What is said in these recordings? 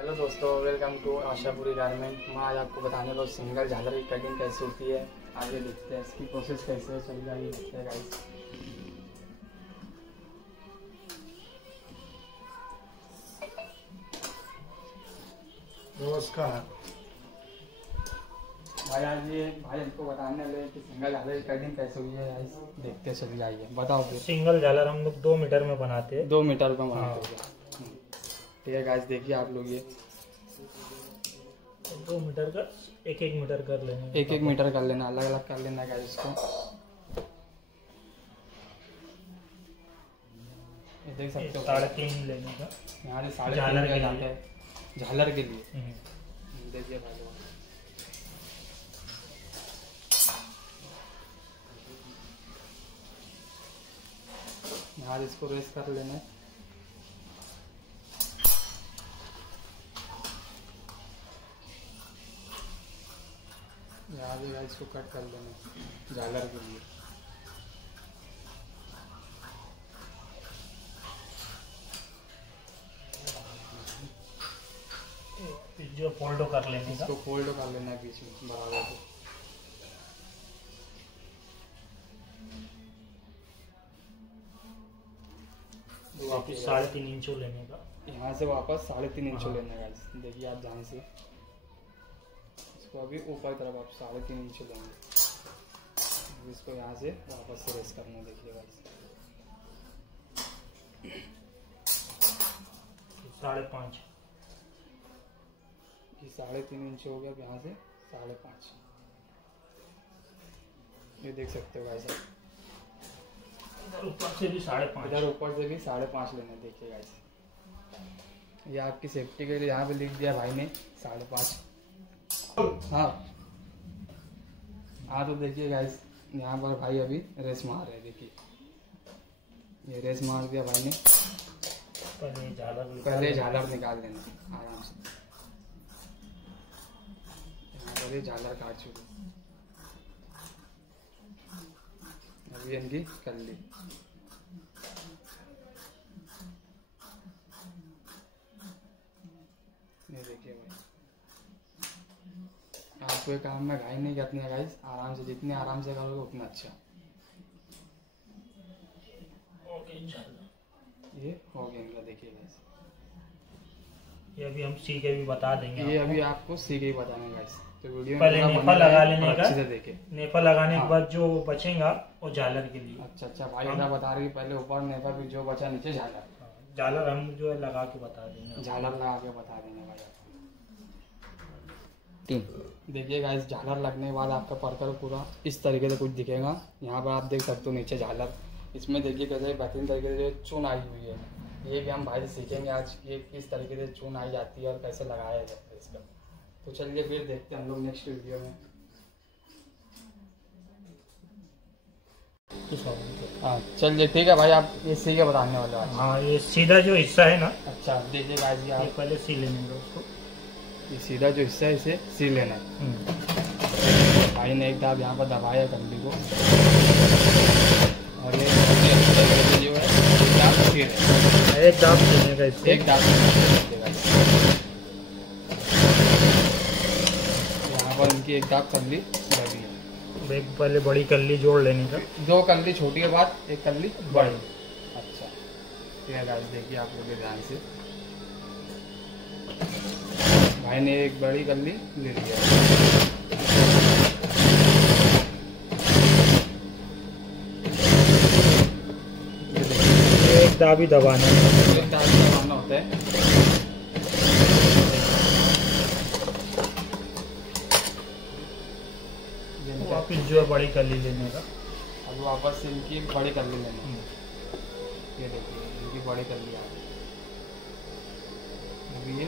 Hello दोस्तों, welcome to Ashapuri garment. मैं आज आपको बताने वाला सिंगल झालर की कटिंग कैसे होती है। आगे देखते हैं इसकी प्रोसेस कैसे है, चल जाइए देखते हैं गाइस। नमस्कार भाई, आज ये भाई हमको बताने वाले कि सिंगल झालर की कटिंग कैसे हुई है गाइस। देखते चल जाइए, बताओ फिर। सिंगल झालर हम लोग 2 मीटर में बनाते हैं। 2 मीटर में बनाते हैं। ठीक है गाइस, देखिए आप लोग ये 2 मीटर का 1-1 मीटर कर लेना, 1-1 मीटर कर लेना, अलग अलग कर लेना गाइस इसको। ये देख सकते हो 3.5 लेने का। यहाँ से 3.5 झालर के जाता लिए। है झालर के लिए। देखिए भाई लोग, यहाँ से इसको रेस कर लेना है। यहाँ से गाइस इसको कट कर लेना झालर के लिए। जो फोल्ड कर लेने का, इसको फोल्ड कर लेना है बीच में बराबर से। वापिस 3.5 इंच लेने का। यहाँ से वापस 3.5 इंच लेना है गाइस। देखिए आप ध्यान से इसको अभी ऊपर तरफ आप 3.5 इंच लेंगे। इसको यहाँ से वापस से रेस करना है। देखिए गाइस 5.5 ये 3.5 इंच हो गया। यहाँ से 5.5, ये देख सकते हो गाइस। ऊपर से भी 5.5, इधर ऊपर से भी 5.5 लेना है। देखिए गाइस, ये आपकी सेफ्टी के लिए यहाँ पे लिख दिया भाई ने 5.5। हाँ तो देखिए गाइस, यहाँ पर भाई अभी रेस मार रहे हैं। देखिए ये रेस मार दिया भाई ने। पहले झालर निकाल लेना आराम से। यहाँ पर ये झालर काट चुके, अभी इनकी कर ली। ये देखिए भाई, आपको ये काम में घाई नहीं करनी है गाइस। आराम से, जितने आराम से करोगे उतना अच्छा। ये हो गया इनका। देखिए गाइस, ये अभी हम सी के भी बता देंगे। ये अभी आपको सीखे ही बताएंगे गाइस, तो वीडियो में पहले नेफा लगा लेने का। अच्छे से देखे। नेफा लगाने के बाद जो बचेगा वो झालर के लिए। अच्छा भाई इधर बता रही है, पहले ऊपर नेफा, फिर जो बचा नीचे झालर। झालर हम जो है लगा के बता देंगे। झालर लगा के बता देंगे भाई आपको। देखिए गाइस, झालर लगने के बाद आपका पर्कर पूरा इस तरीके से कुछ दिखेगा। यहाँ पर आप देख सकते हो नीचे झालर। इसमें देखिए कैसे बेहतरीन तरीके से चून आई हुई है। ये भी हम भाई से सीखेंगे आज, ये किस तरीके से चून आई जाती है और कैसे लगाया जाता है इसका। तो चलिए फिर देखते हैं हम लोग नेक्स्ट वीडियो में। हाँ चलिए ठीक है भाई, आप ये सी के बताने वाले हैं। हाँ, ये सीधा जो हिस्सा है ना। अच्छा देखिए गाइस, ये आप पहले सी लेने का उसको। ये सीधा जो हिस्सा है इसे सी लेना है। भाई ने एक दाब यहाँ पर दबाया कंडी को, और ये जो है एक दाब देने का, इससे एक दाब यहाँ पर इनकी एक दाब कल्ली लगी है। एक पहले बड़ी कल्ली जोड़ लेने का। 2 कल्ली छोटी के बाद 1 कल्ली बड़ी। अच्छा ठीक है गाइस, देखिए आप लोग ध्यान से। भाई ने एक बड़ी कल्ली ले लिया। एक दाबी दबाना होता है। वापिस जो है बड़ी कल्ली लेने का। अब वापस इनकी बड़ी कल्ली लेनी है। ये देखिए इनकी बड़ी कल्ली आ गई। अभी ये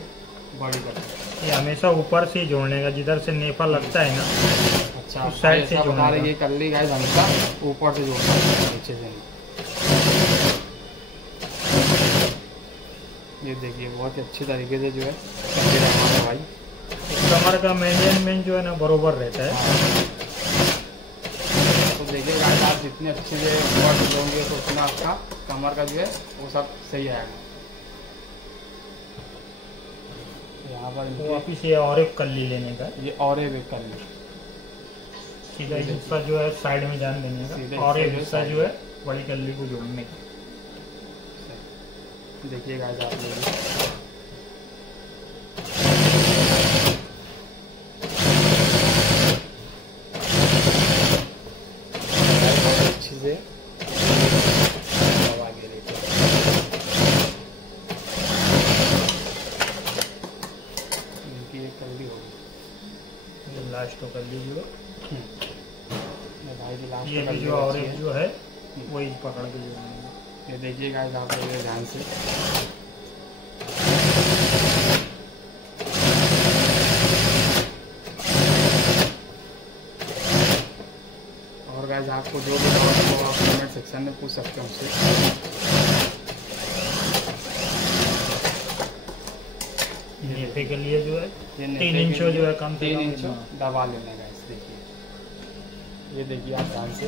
बड़ी कल्ली, ये हमेशा ऊपर से जोड़ने का, जिधर से नेफा लगता है ना। अच्छा उस साइड से जोड़ना है। ये कल्ली गाइस हमेशा ऊपर से जोड़ना है, नीचे से नहीं। ये देखिए बहुत ही अच्छी तरीके से जो है कल्ली लगाना है भाई। कमर का मेजरमेंट जो है ना बरोबर रहता है। तो देखिए गाइस, आप जितने अच्छे से ऊपर से जोड़ोगे तो उतना आपका कमर का जो है वो सब सही आएगा। यहाँ पर तो वापिस ये और एक कल्ली लेने का, ये और एक कर ली सीधा हिस्सा जो है साइड में जान देने का और एक हिस्सा जो है बड़ी कल्ली को जोड़ने का। देखिएगा आप लोग अच्छी से आगे लेके इनकी एक कल्ली होगी, लास्ट तो कल्ली जो भाई की लास्ट ये भी जो और एक जो है वही पकड़ के जोड़ने का। ये देखिएगा आप लोग ध्यान से। और गाइस आपको जो भी डाउट हो आप कमेंट सेक्शन में पूछ सकते हैं उससे। नेफे के लिए जो है ये 3 इंच जो है कम से 3 कम इंच दबा लेने का। देखिए ये देखिए आप ध्यान से,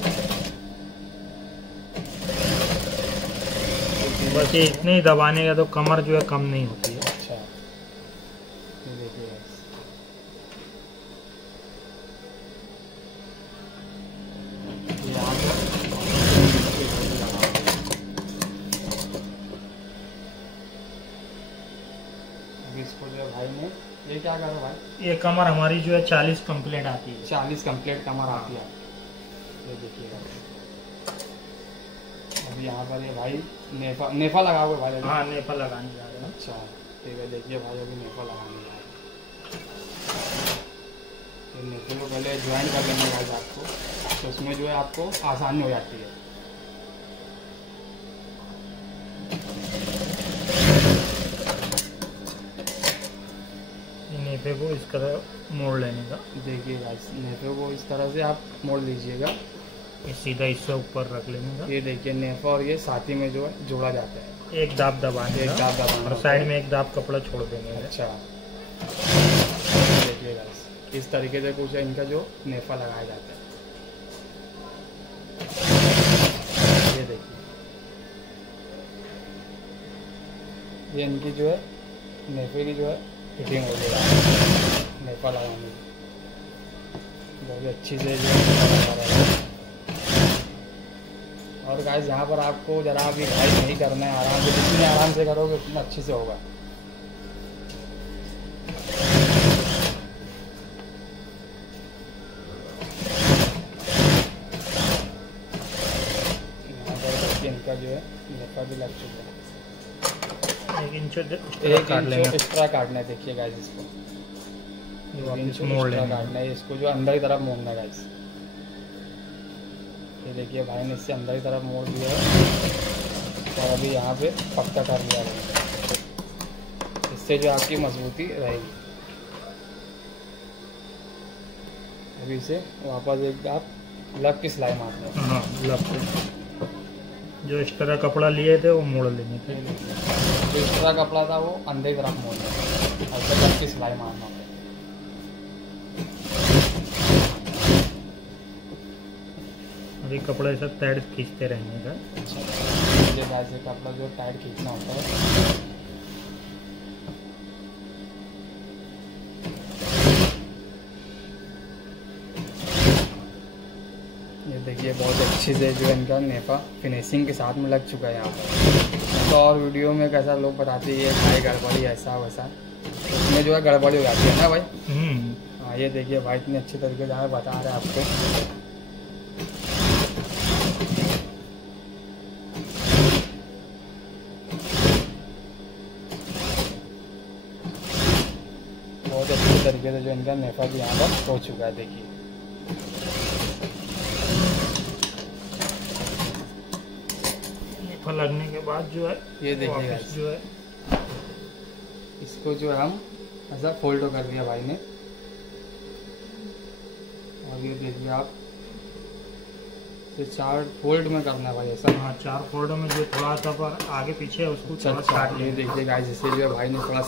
बस ये इतने ही दबाने का तो कमर जो है कम नहीं होती है। अच्छा ये देखिए अभी इसको जो है भाई ने ये क्या करो भाई, ये कमर हमारी जो है 40 कंप्लीट आती है। 40 कंप्लीट कमर आती है। ये देखिएगा अभी यहाँ पर ये भाई नेफा लगाओगे भाई अभी? हाँ नेफा लगाने जा रहे हैं। अच्छा ठीक है, देखिए भाई अभी नेफा लगाने जा रहे हैं। तो नेफे को पहले ज्वाइन कर लेंगे भाई आपको, तो उसमें जो है आपको आसानी हो जाती है। नेफे को इस तरह मोड़ लेने का। देखिए गाइस नेफे को इस तरह से आप मोड़ लीजिएगा, ये सीधा हिस्सा ऊपर रख लेने का। ये देखिए नेफा और ये साथी में जो है जोड़ा जाता है। एक दाब दबाने एक का दाब दबाना और होता साइड है। में एक दाब कपड़ा छोड़ देंगे। अच्छा देखिए गाइस इस तरीके से कुछ इनका जो नेफा लगाया जाता है। ये देखिए ये इनकी जो है नेफे की जो है फिटिंग हो जाएगी नेफा लगाने की बहुत अच्छी से जो है लगा रहा है। और गाइस यहाँ पर आपको जरा भी भाई नहीं करना है, आराम से, जितने आराम से करोगे उतना अच्छे से होगा। यहाँ पर देखिए इनका जो है नेफा भी लग चुका है। 1 इंच एक काट लेंगे। इंच एक्स्ट्रा काटना है। देखिए गाइस इसको वापस मोड़ एक्स्ट्रा लेंगे। काटना है, इसको जो अंदर की तरफ मोड़ना है गाइस। ये देखिए भाई ने इससे अंदर की तरफ मोड़ दिया है और अभी यहाँ पे पक्का कर लिया है, इससे जो आपकी मजबूती रहेगी। अभी इसे वापस एक आप लग की सिलाई मारते हैं। हाँ लेफ्ट जो इस तरह कपड़ा लिए थे वो मोड़ लेने के। जो एक्स्ट्रा कपड़ा था वो अंदर की तरफ मोड़ना है और फिर लग की सिलाई मारना होता है। अभी कपड़ा ऐसा टाइट खींचते रहने का। अच्छा ये गाइस ये कपड़ा जो टाइट खींचना होता है। ये देखिए बहुत अच्छी से जो है इनका नेफा फिनिशिंग के साथ में लग चुका है यहाँ पर। तो और वीडियो में कैसा लोग बताते हैं भाई गड़बड़ी ऐसा वैसा, उसमें जो है गड़बड़ी हो जाती है ना भाई। हाँ ये देखिए भाई इतनी अच्छी तरीके से बता रहे हैं आपको। बहुत अच्छी तरीके से जो इनका नेफा भी यहाँ पर हो चुका है। देखिए नेफा लगने के बाद जो है ये देखिए वापस जो है इसको जो है हम ऐसा फोल्ड कर दिया भाई ने। और ये देखिए आप इसे 4 फोल्ड में करना है भाई ऐसा। हाँ 4 फोल्डों में जो थोड़ा सा पर आगे पीछे है उसको थोड़ा काट ये लेंगे। देखिए गाइस इसे जो है भाई ने थोड़ा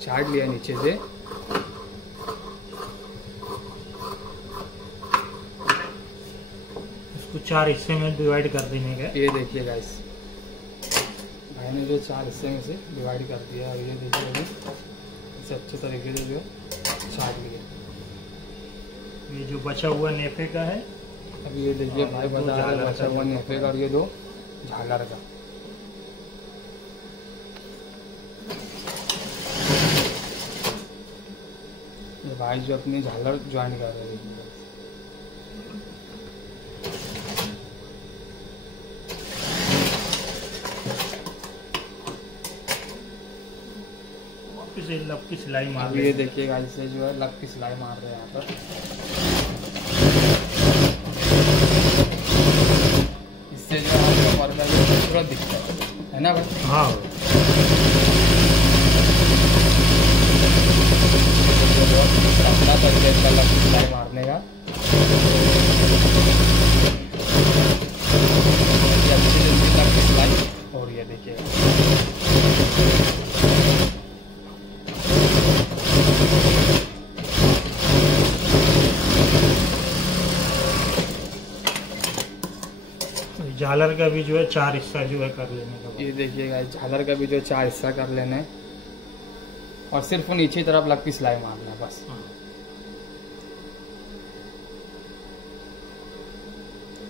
छाट लिया नीचे से। इसको 4 हिस्से में डिवाइड कर देने का। ये देखिए गाइस भाई ने जो 4 हिस्से में से डिवाइड कर दिया। और ये देखिए अभी से अच्छे तरीके से जो छाट लिए। ये जो बचा हुआ नेफे का है, अब ये देखिए भाई बता रहा है बचा हुआ नेफे का, और ये 2 झालर का। ये भाई जो अपनी झालर ज्वाइन कर रहे हैं। इसे लब की सिलाई मार अब ये देखिएगा इसे जो है लब की सिलाई मार रहे हैं यहाँ पर। इससे जो आपका पर्दा जो खूबसूरत दिखता है ना भाई। हाँ, अपना तरीका इसका लब की सिलाई मारने का। ये अच्छी से लब की सिलाई हो रही है देखिएगा। झालर का भी जो है 4 हिस्सा जो है कर लेने का। ये देखिएगा झालर का भी जो 4 हिस्सा कर लेना है, और सिर्फ नीचे की तरफ लब की सिलाई मारना है बस।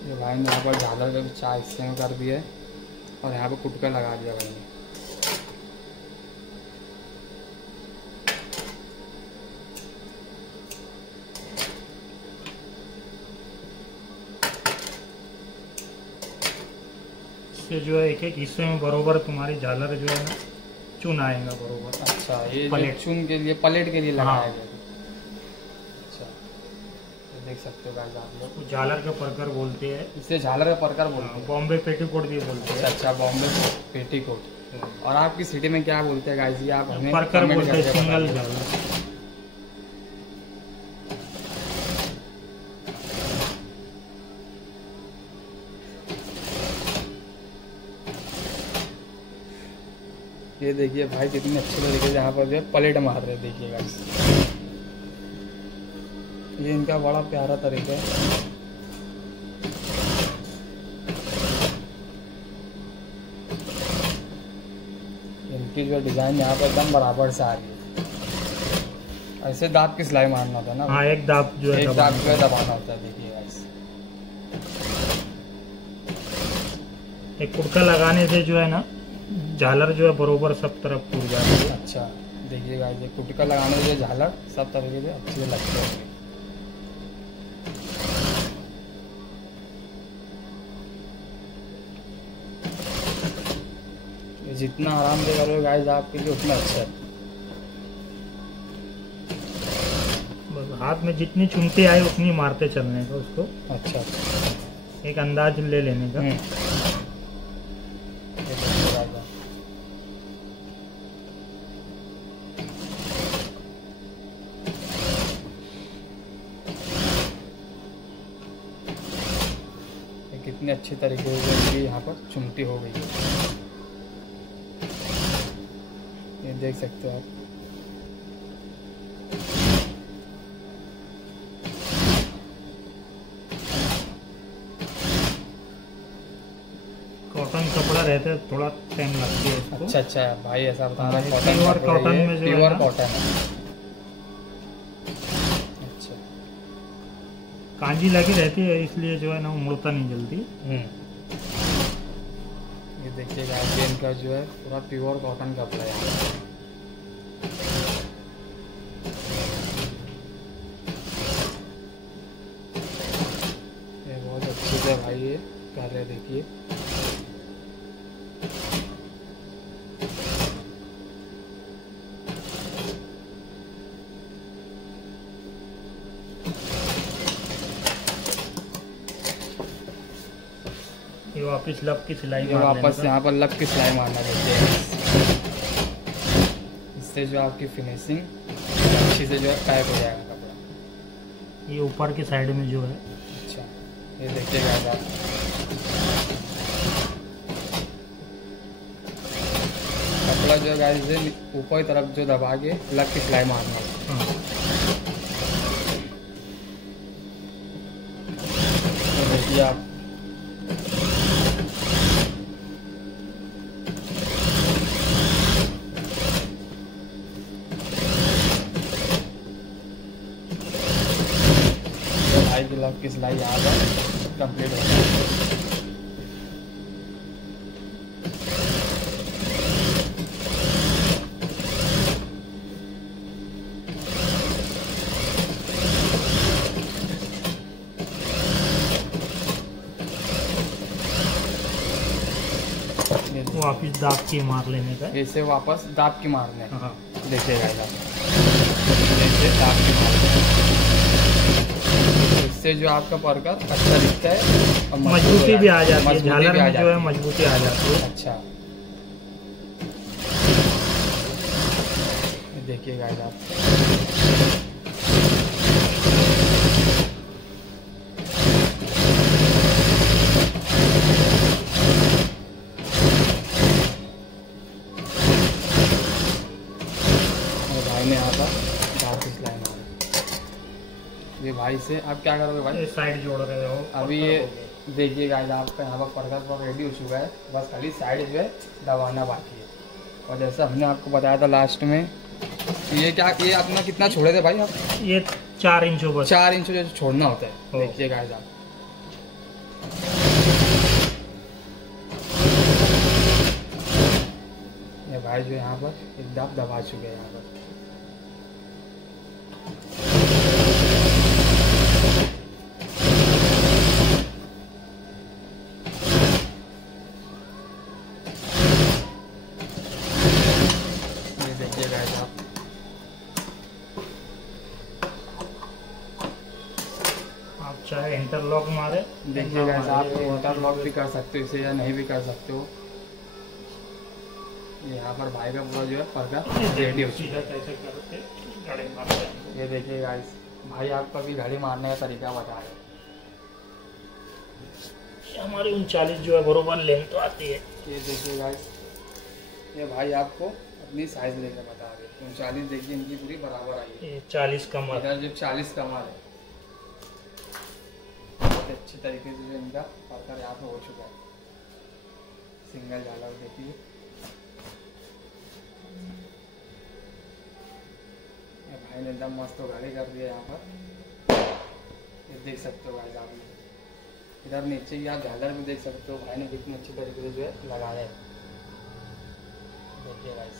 ये भाई ने यहाँ पर झालर का भी 4 हिस्से में कर दिया है, और यहाँ पर कुटका लगा दिया भाई ने। इससे जो है एक हिस्से में बरोबर तुम्हारी झालर जो है ना चुन आएगा बरोबर। अच्छा, ये पलेट चुन के लिए, पलेट के लिए लगाया हाँ। गया। अच्छा, ये देख सकते हो गाइस आप लोग। झालर का परकर बोलते हैं, इसे झालर का परकर बोलते हैं। बॉम्बे पेटीकोट भी बोलते हैं। अच्छा, बॉम्बे पेटीकोट। और आपकी सिटी में क्या बोलते हैं गाइस, ये आप हमें परकर कमेंट बोलते हैं, करके सिंगल बताइए। झालर। ये देखिए भाई कितने अच्छे तरीके से यहाँ पर जो है पलेट मार रहे हैं, देखिएगा। ये इनका बड़ा प्यारा तरीका है। इनकी जो डिजाइन यहाँ पर एकदम बराबर से आ रही है। ऐसे दाब की सिलाई मारना होता है ना। हाँ, एक दाब जो है एक दाब जो है दबाना होता है, देखिएगा। एक कुटका लगाने से जो है ना झालर जो है बरोबर सब तरफ टूट जाती है। अच्छा, देखिएगा ये कुटका लगाने से झालर सब तरीके से अच्छे से लगते हैं। ये जितना आराम से करोगे गाइस आपके लिए उतना अच्छा है। बस हाथ में जितनी चुनती आए उतनी मारते चलने का उसको। अच्छा, एक अंदाज ले लेने का। ये देखिए गाइस, कितने अच्छे तरीके से यहाँ पर चुमटी हो गई है, ये देख सकते हो आप। कॉटन कपड़ा रहता है, थोड़ा टाइम लगती है इसको। अच्छा अच्छा भाई, ऐसा बता रहा है प्योर कॉटन में जो है प्योर ना, कॉटन है। अच्छा, कांजी लगी रहती है इसलिए जो है ना वो मुड़ता नहीं जल्दी। ये देखिएगा इनका जो है पूरा प्योर कॉटन कपड़ा है। ये बहुत अच्छे से भाई ये कर रहे, देखिए। ये वापस लब की सिलाई ये मार वापस लेने का। यहाँ पर लब की सिलाई मारना देते हैं। इससे जो आपकी फिनिशिंग अच्छी से जो है पैक हो जाएगा कपड़ा। ये ऊपर की साइड में जो है। अच्छा, ये देखिएगा आप, कपड़ा जो है गाइस से ऊपर की तरफ जो दबा के लब की सिलाई मारना है। हाँ। तो देखिए आप, ग्लव की सिलाई यहाँ पर कंप्लीट हो गई। वापिस दाब के मार लेने का, इसे वापस दाब की मारने। हाँ। देखिएगा जैसे दाब की मारने, इससे जो आपका परकर अच्छा दिखता है और मजबूती भी आ जाती है, मजबूती झालर भी आ में जो है जाती है। मजबूती आ जाती है। अच्छा देखिएगा आप, भाई ने यहाँ पर दाब की सिलाई मारी। ये भाई से आप क्या करोगे भाई? ये साइड जोड़ रहे हो अभी ये देखिएगा आपका यहाँ पर परकर पर रेडी हो चुका है, बस खाली साइड जो है दबाना बाकी है। और जैसा हमने आपको बताया था लास्ट में, तो ये क्या, ये अपना कितना छोड़े थे भाई आप? ये 4 इंच बस, 4 इंच जो छोड़ना होता है। ओ। देखिएगा आप, ये भाई जो यहाँ पर एक दाब दबा चुके हैं यहाँ पर। ये देखिएगा आप, आप चाहे इंटरलॉक मारे, देखिएगा आप इंटरलॉक भी कर सकते हो इसे या नहीं भी कर सकते हो। यहाँ पर भाई का पूरा जो है परकर रेडी हो चुका है। कैसे करके गाड़ी मारते हैं। ये देखिए गाइस, भाई आपको अभी घड़ी मारने का तरीका बता रहे हैं। हमारी 39 जो है बरोबर लेंथ तो आती है। ये देखिए गाइस, ये भाई आपको अपनी साइज लेकर बता रहे हैं। 39 देखिए इनकी पूरी बराबर आई है। ये 40 कमर, इधर जो 40 कमर है, बहुत अच्छी तरीके से जो इनका परकर यहाँ पे हो चुका है। सिंगल झालर देखिए, भाई ने एकदम मस्त तो गाड़ी कर दिया यहाँ पर। ये देख सकते हो गाइस आप, इधर नीचे भी आप झालर भी देख सकते हो, भाई ने कितनी अच्छी तरीके से जो है लगाया है। देखिए गाइस।